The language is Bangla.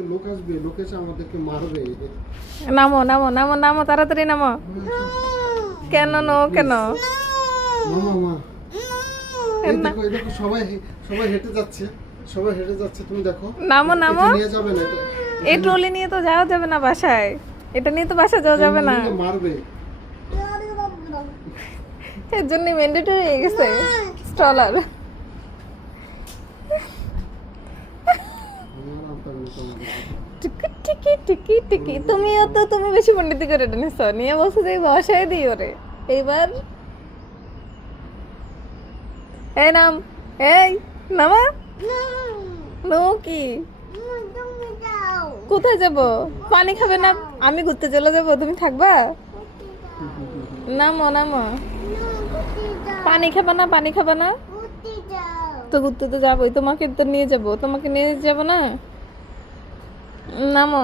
লোক আসবে, লোক এসে আমাদেরকে মারবে। নামো নামো নামো নামো, তাড়াতাড়ি নামো। কেন নো কেন? মামা মা, এই দেখো এই দেখো, সবাই সবাই হেঁটে যাচ্ছে, সবাই হেঁটে যাচ্ছে, তুমি দেখো। নামো নামো। এটা নিয়ে যাবে না, এই ট্রলি নিয়ে তো যাওয়া যাবে না বাসায়, এটা নিয়ে তো বাসায় যাওয়া যাবে না, মারবে। এর জন্য ম্যান্ডেটরি হয়ে গেছে স্ট্রলার। টিকি টিকি টিকি টিকি, তুমিও তো, তুমি বেশি পণ্ডিতি করে নিছো, নিয়ে বলছো যে বসায় দিই ওরে। এইবার এই নাম, এই নামা। নো কি? কোথায় যাব? পানি খাবে না? আমি ঘুরতে চলে যাব, তুমি থাকবা? নামো নামো। পানি খাবে না? পানি খাবে না তো ঘুরতে তো যাবোই, তোমাকে তো নিয়ে যাব, তোমাকে নিয়ে যাব না। নামো।